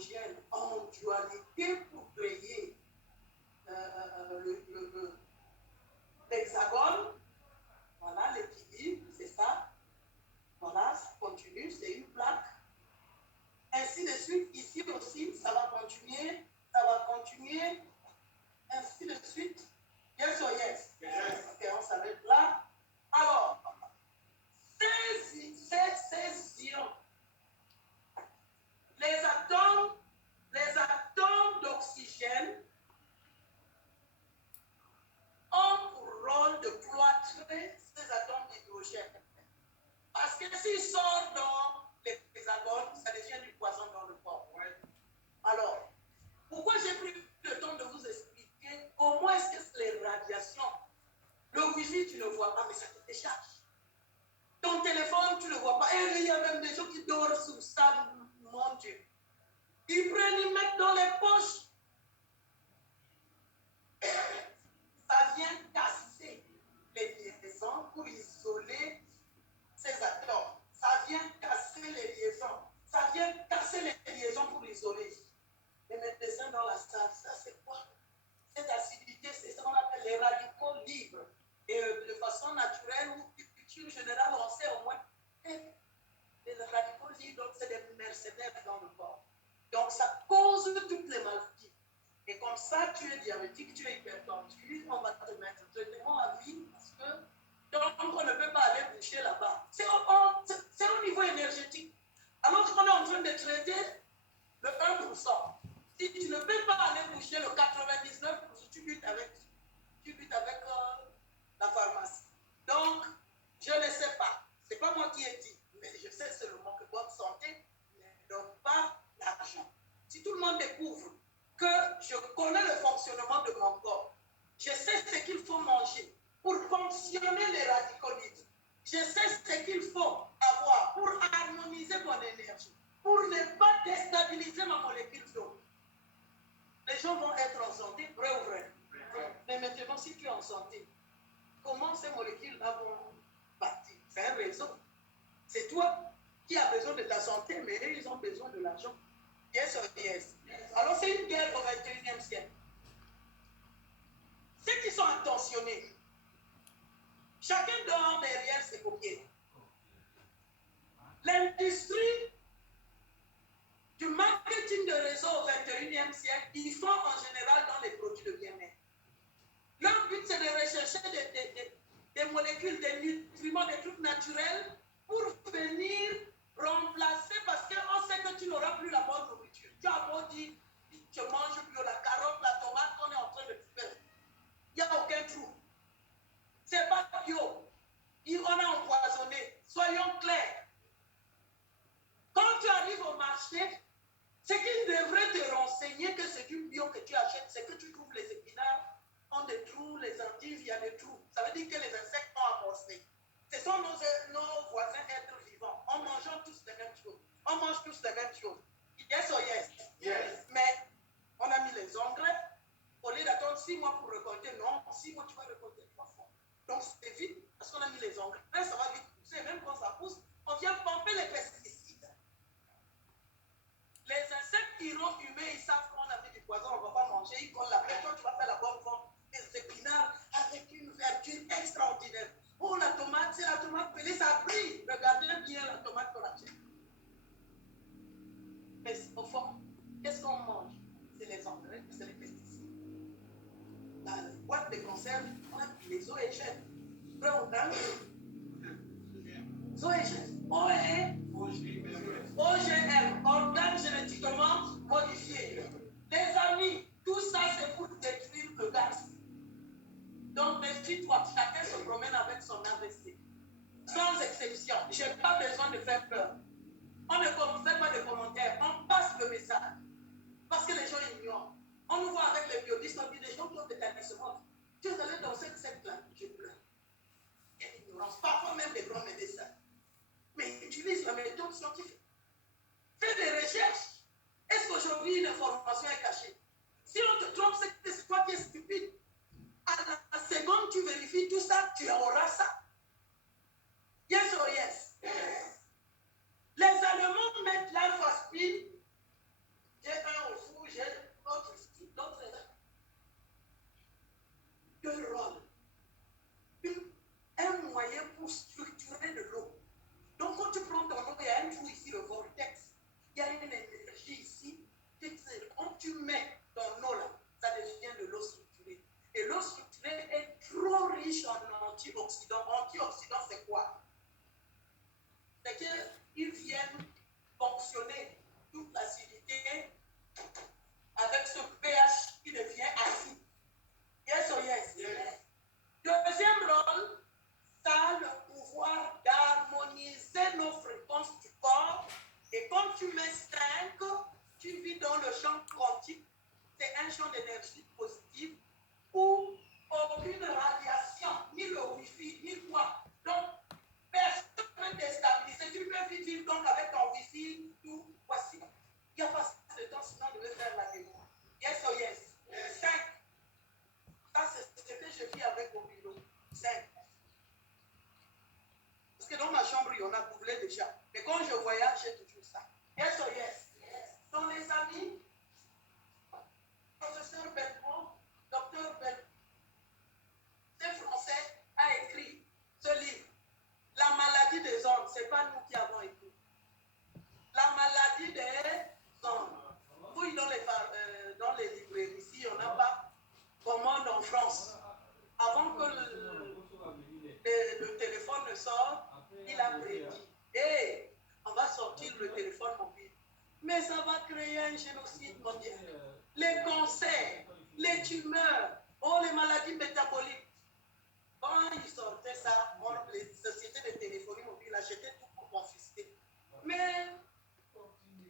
hydrogène en dualité pour créer l'hexagone. Voilà, l'équilibre, c'est ça. Voilà, ça continue, c'est une plaque. Ainsi de suite, ici aussi, ça va continuer, ainsi de suite. Yes or yes? Yes. Ok, on s'arrête là. Alors, ces ions, les atomes d'oxygène ont pour rôle de cloîtrer ces atomes d'hydrogène. Parce que s'ils sortent dans l'hexagone, ça devient du poison dans le corps. Ouais. Alors, pourquoi j'ai pris le temps de vous expliquer comment est-ce que les radiations, le Wi-Fi, tu ne vois pas, mais ça te décharge. Ton téléphone, tu ne le vois pas. Et il y a même des gens qui dorment sous ça, mon Dieu. Ils prennent, ils mettent dans les poches. Ça vient casser les liaisons pour isoler ces atomes. Ça vient casser les liaisons. Ça vient casser les liaisons pour isoler. Les médecins dans la salle, ça c'est quoi? Cette acidité, c'est ce qu'on appelle les radicaux libres. Et de façon naturelle ou culture générale, on sait au moins que les radicaux libres, c'est des mercenaires dans le corps. Donc ça cause toutes les maladies. Et comme ça, tu es diabétique, tu es hypertendu, on va te mettre traitement à vie parce que donc on ne peut pas aller boucher là-bas. C'est au niveau énergétique. Alors qu'on est en train de traiter le 1%. Si tu ne peux pas aller boucher le 99%, tu luttes avec la pharmacie. Donc, je ne sais pas. Ce n'est pas moi qui ai dit, mais je sais seulement que bonne santé ne donne pas l'argent. Si tout le monde découvre que je connais le fonctionnement de mon corps, je sais ce qu'il faut manger pour fonctionner les radicaux libres, je sais ce qu'il faut avoir pour harmoniser mon énergie, pour ne pas déstabiliser ma molécule d'eau. Les gens vont être en santé, vrai ou vrai? Mais maintenant, si tu es en santé, comment ces molécules-là vont partir? C'est un réseau. C'est toi qui as besoin de ta santé, mais eux, ils ont besoin de l'argent. Yes or yes? Alors, c'est une guerre au 21e siècle. Ceux qui sont intentionnés, chacun dort derrière ses paupières. L'industrie du marketing de réseau au 21e siècle, ils font en général dans les produits de bien-être. Leur but, c'est de rechercher des molécules, des nutriments, des trucs naturels pour venir remplacer, parce qu'on sait que tu n'auras plus la bonne nourriture. Tu as beau dire, tu manges bio, la carotte, la tomate qu'on est en train de faire. Il n'y a aucun trou. C'est pas bio. On a empoisonné. Soyons clairs. Quand tu arrives au marché, ce qu'il devrait te renseigner que c'est du bio que tu achètes, c'est que tu trouves les épinards ont des trous, les endives, il y a des trous. Ça veut dire que les insectes ont apporté. Ce sont nos voisins êtres vivants. On mange tous les mêmes choses. On mange tous les mêmes choses. Yes or yes? Yes. Mais on a mis les engrais. Au lieu d'attendre 6 mois pour récolter, non, 6 mois tu vas récolter 3 fois. Donc c'est vite, parce qu'on a mis les engrais. Ça va vite pousser. Même quand ça pousse, on vient pomper les pesticides. Les insectes humains, ils savent qu'on a mis du poison, on ne va pas manger. Ils collent la plaie. Toi, tu vas faire la bonne vente. Des épinards avec une vertu extraordinaire. Oh, la tomate, c'est la tomate pelée, ça brille. Regardez bien la tomate qu'on achète. Mais au fond, qu'est-ce qu'on mange? C'est les engrais, c'est les pesticides. La boîte de conserve, on a les OGM. OGM, organes génétiquement modifiés. Les amis, tout ça c'est pour détruire le gaz. Donc, méfie-toi, chacun se promène avec son AVC. Sans exception, je n'ai pas besoin de faire peur. On ne fait pas de commentaires, on passe le message. Parce que les gens ignorent. On nous voit avec les biodistes, on dit des gens qui ont des canissements. Tu es allé dans cette secte-là, je pleure. Il y a l'ignorance, parfois même des grands médecins. Mais utilise la méthode scientifique. Fais des recherches. Est-ce qu'aujourd'hui une information est cachée? Si on te trompe, c'est que c'est toi qui es stupide. À la seconde, tu vérifies tout ça, tu auras ça. Yes or yes? Yes. Les Allemands mettent l'alphaspine. le champ quantique, c'est un champ d'énergie positive où aucune radiation, ni le Wi-Fi, ni quoi. Donc, personne ne peut déstabiliser. Tu peux vivre donc avec ton Wi-Fi, tout. Voici. Il n'y a pas de temps, sinon on devait faire la démo. Yes or yes? 5. Ça, c'est ce que je vis avec mon bureau. 5. Parce que dans ma chambre, il y en a doublé déjà. Mais quand je voyage, j'ai toujours ça. Yes or yes? Donc, les amis, professeur Belmont, docteur Belmont, ce Français a écrit ce livre. La maladie des hommes, ce n'est pas nous qui avons écrit. La maladie des hommes. Oui, dans les librairies, ici, il n'y en a pas commande en France. Avant que le téléphone ne sorte, il a prédit. Et on va sortir le téléphone mobile. Mais ça va créer un génocide mondial. Les cancers, les tumeurs, les maladies métaboliques. Quand ils sortaient ça, les sociétés de téléphonie mobile achetaient tout pour confisquer. Mais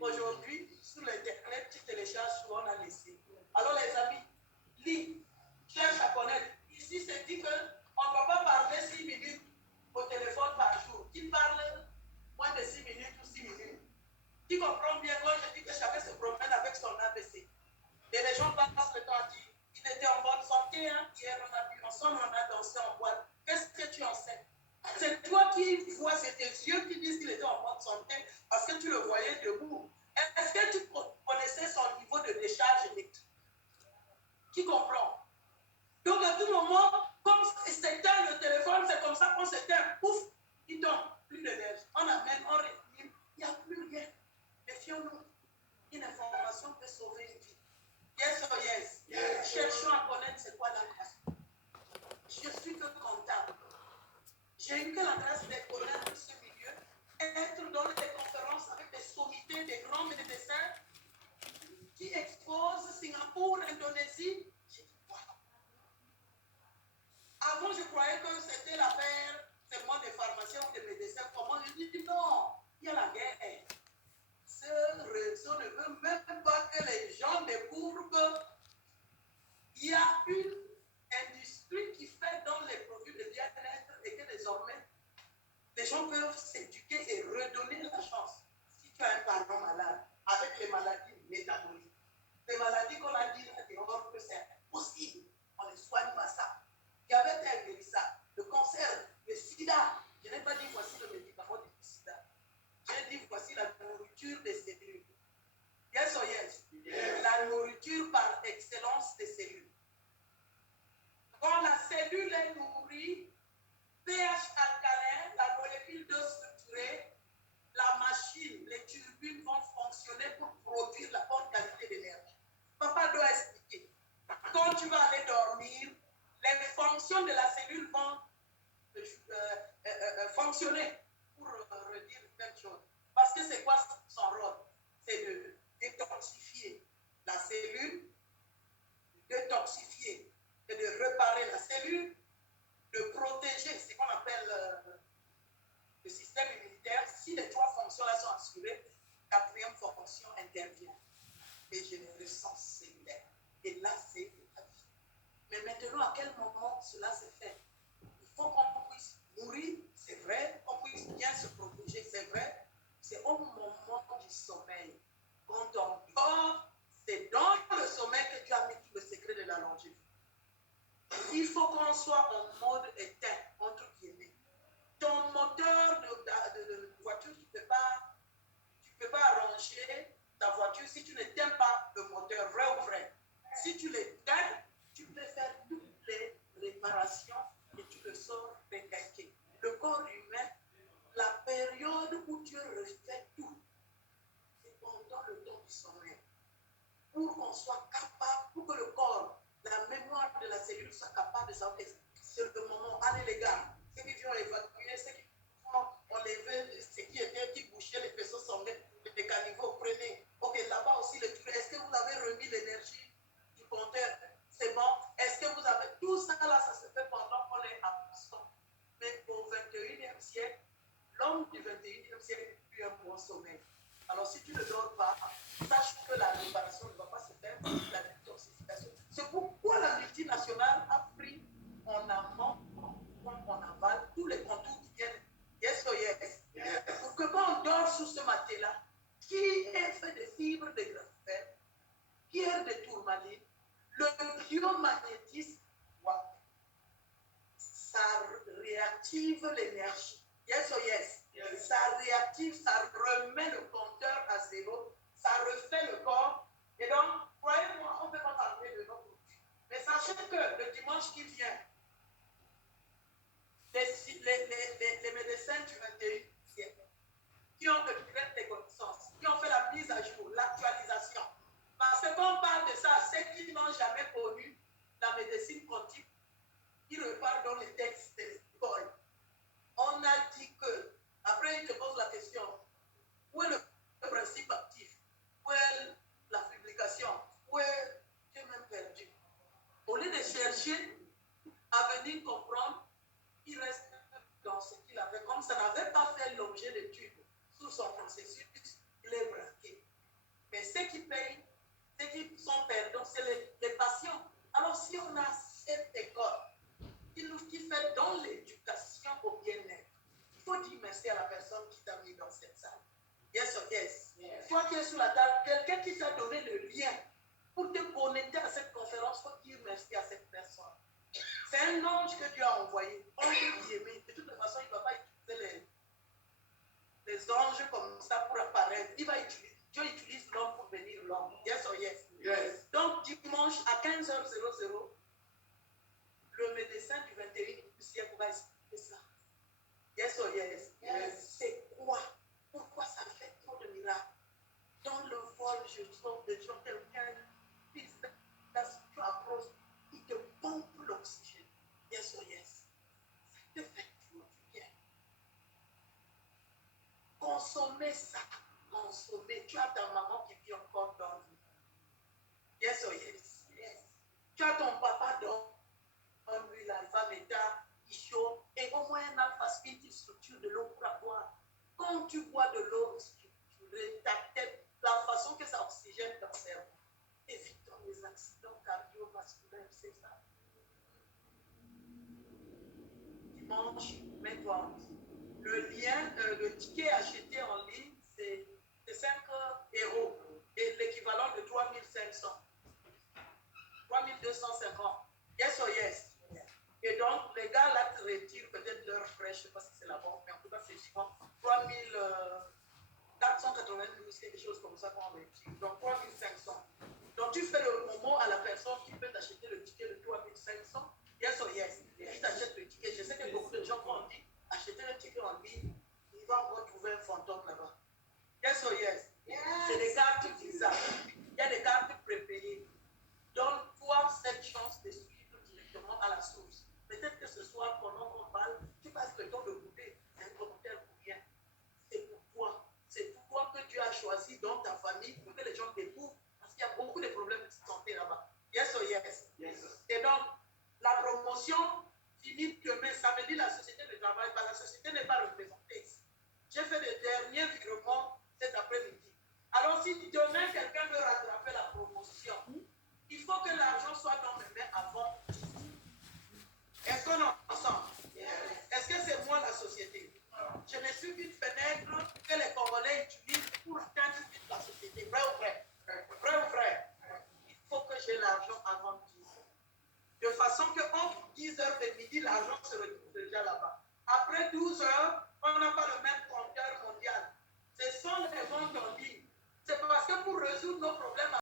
aujourd'hui, sur l'internet, tu télécharges où on a laissé. Alors les amis, lis, cherche à connaître. Ici, c'est dit qu'on ne peut pas parler 6 minutes au téléphone par jour. Qui parle moins de 6 minutes ou 6 minutes? Qui comprend bien quand je dis que chacun se promène avec son ABC? Et les gens passent le temps à dire, il était en bonne santé, hein? Hier on a bu ensemble, on a dansé en boîte. Qu'est-ce que tu en sais? C'est toi qui vois, c'est tes yeux qui disent qu'il était en bonne santé parce que tu le voyais debout. Est-ce que tu connaissais son niveau de décharge électrique? Qui comprend? Donc à tout moment, comme s'éteint le téléphone, c'est comme ça qu'on s'éteint. Ouf, il tombe, plus d'énergie. On amène, on réprime, il n'y a plus rien. Méfions-nous. Une information peut sauver une vie. Yes or yes? Yes. Cherchons à connaître c'est quoi la grâce. Je suis que comptable. J'ai eu que la grâce de connaître ce milieu, être dans les conférences avec des sommités, des grands médecins qui exposent Singapour, Indonésie. J'ai dit, wow. Avant, je croyais que c'était l'affaire seulement des pharmaciens ou des médecins. Comment je dis non, il y a la guerre. Ce réseau ne veut même pas que les gens découvrent qu'il y a une industrie qui fait dans les produits de bien-être et que désormais, les gens peuvent s'éduquer et redonner la chance. Si tu as un parent malade, avec les maladies métaboliques, les maladies qu'on a dit là, que c'est possible, on ne soigne pas ça. Diabète est guérissable, le cancer, le sida. Je n'ai pas dit voici le médicament du sida. J'ai dit voici la nourriture des cellules. Yes or yes? Yes. La nourriture par excellence des cellules. Quand la cellule est nourrie, pH alcalin, la molécule d'eau structurée, la machine, les turbines vont fonctionner pour produire la bonne qualité d'énergie. Papa doit expliquer. Quand tu vas aller dormir, les fonctions de la cellule vont fonctionner pour redire quelque chose. Parce que c'est quoi son rôle? C'est de détoxifier la cellule, détoxifier et de réparer la cellule, de protéger ce qu'on appelle le système immunitaire. Si les trois fonctions-là sont assurées, la quatrième fonction intervient, régénérescence cellulaire. Et là, c'est la vie. Mais maintenant, à quel moment cela se fait? Il faut qu'on puisse nourrir, c'est vrai, qu'on puisse bien se protéger, c'est vrai. C'est au moment du sommeil. Quand on dort, c'est dans le sommeil que tu as mis tout le secret de la longévité. Il faut qu'on soit en mode éteint, entre guillemets. Ton moteur de voiture, tu ne peux pas arranger ta voiture si tu n'éteins pas le moteur, vrai ou vrai. Si tu l'éteins, tu peux faire toutes les réparations et tu le sors requinqué. Le corps humain, la période où tu refais tout, c'est pendant le temps du sommeil. Pour qu'on soit capable, pour que le corps, la mémoire de la cellule soit capable de savoir que c'est le moment. Allez les gars, ceux qui vont évacuer, ceux qui vont enlever ce qui bouchait les vaisseaux sanguins, les caniveaux, prenez. Ok, là-bas aussi, est-ce que vous avez remis l'énergie du compteur? C'est bon. Est-ce que vous avez... Tout ça là, ça se fait pendant qu'on est absent. Mais au 21e siècle, l'homme du 21e siècle n'a plus un bon sommeil. Alors si tu ne dors pas, sache que la réparation tourmaline, le biomagnétisme, ça réactive l'énergie. Yes or yes? Yes. Ça réactive, ça remet le compteur à zéro, ça refait le corps. Et donc, croyez-moi, on ne peut pas parler de notre outil. Mais sachez que le dimanche qui vient, les médecins du 21e siècle, qui ont peut-être des connaissances, qui ont fait la mise à jour, l'actualisation. Parce que quand on parle de ça, ceux qui n'ont jamais connu la médecine quantique, ils repartent dans les textes de l'école. On a dit que, après ils te posent la question, où est le principe actif? Où est la fabrication? Où est... Tu es même perdu. Au lieu de chercher à venir comprendre, il reste dans ce qu'il avait. Comme ça n'avait pas fait l'objet d'études sur son processus, il est braqué. Mais ceux qui payent, ceux qui sont perdants, c'est les patients. Alors si on a cette école qui fait dans l'éducation au bien-être, il faut dire merci à la personne qui t'a mis dans cette salle. Yes or yes? Yes. Toi qui es sur la table, quelqu'un qui t'a donné le lien pour te connecter à cette conférence, il faut dire merci à cette personne. C'est un ange que Dieu a envoyé. On peut aimer. De toute façon, il ne va pas utiliser les anges comme ça pour apparaître. Dieu utilise l'homme pour bénir l'homme. Yes or yes? Yes. Donc, dimanche à 15h00, le médecin du 21e siècle va expliquer ça. Yes or yes? Yes. C'est quoi? Pourquoi ça fait trop de miracles? Dans le vol, je sors de gens, quelqu'un, tu approches, il te pompe l'oxygène. Yes or yes? Ça te fait tout du bien. Consommez ça. Consommez. Tu as ta maman qui vit encore dans lui. Yes or yes? Yes. Tu as ton papa dans lui, la femme est là, il chaud, et au moins un asphaspine qui structure de l'eau pour avoir. Quand tu bois de l'eau structurée, ta tête, la façon que ça oxygène ton cerveau, évitons les accidents cardiovasculaires, c'est ça. Dimanche, mets-toi. Le lien, le ticket acheté en ligne, c'est 5 euros. Et l'équivalent de 3500. 3250. Yes or yes? Yes. Et donc, les gars là te retirent peut-être leur frais, je ne sais pas si c'est la banque, mais en tout cas, c'est souvent 3492, quelque chose comme ça qu'on retire. Donc, 3500. Donc, tu fais le moment à la personne qui peut t'acheter le ticket de 3500. Yes or yes? Yes. Qui t'achète le ticket. Je sais que beaucoup de gens vont dire, acheter le ticket en ligne, il va encore trouver un fantôme là-bas. Yes or yes? Yes. C'est des cartes Visa. Il y a des cartes prépayées. Donne-toi cette chance de suivre directement à la source. Peut-être que ce soir, pendant qu'on parle, tu passes le temps de goûter. C'est un commentaire pour rien. C'est pour toi. C'est pour toi que Dieu a choisi dans ta famille pour que les gens découvrent. Parce qu'il y a beaucoup de problèmes de santé là-bas. Yes or yes? Yes. Et donc, la promotion finit demain. Ça veut dire la société ne travaille pas. La société n'est pas représentée ici. J'ai fait le dernier virement cet après-midi. Alors, si demain, quelqu'un veut rattraper la promotion, il faut que l'argent soit dans mes mains avant. Est-ce qu'on est ensemble? Yes. Est-ce que c'est moi la société? Je ne suis qu'une fenêtre que les Congolais utilisent pour atteindre la société. Vrai ou vrai? Vrai ou vrai? Il faut que j'ai l'argent avant 10 heures. De façon qu'entre 10 heures et midi, l'argent se retrouve déjà là-bas. Après 12 heures, on n'a pas le même compteur mondial. Ce sont les ventes en ligne. C'est parce que pour résoudre nos problèmes,